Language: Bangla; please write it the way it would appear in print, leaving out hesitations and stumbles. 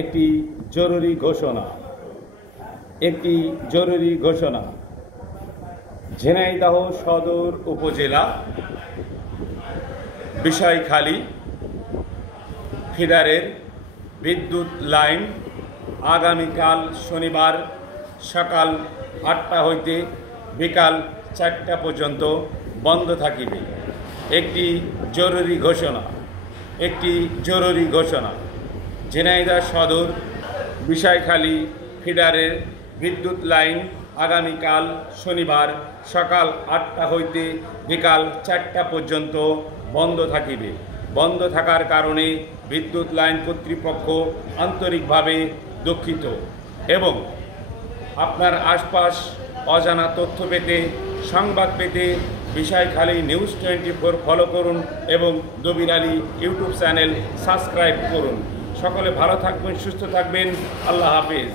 একটি জরুরি ঘোষণা ঝিনাইদহ সদর উপজেলা বিষয়খালী ফিডারের বিদ্যুৎ লাইন আগামীকাল শনিবার সকাল 8টা হইতে বিকাল 4টা পর্যন্ত বন্ধ থাকিবে। একটি জরুরি ঘোষণা ঝিনাইদহ সদর বিষয়খালী ফিডারের বিদ্যুৎ লাইন আগামীকাল শনিবার সকাল 8টা হইতে বিকাল 4টা পর্যন্ত বন্ধ থাকিবে। বন্ধ থাকার কারণে বিদ্যুৎ লাইন কর্তৃপক্ষ আন্তরিকভাবে দুঃখিত এবং আপনার আশপাশ অজানা তথ্য পেতে, সংবাদ পেতে বিষয়খালী নিউজ 24 ফলো করুন এবং Dabir Ali YouTube channel subscribe করুন। সকলে ভালো থাকবেন, সুস্থ থাকবেন। আল্লাহ হাফেজ।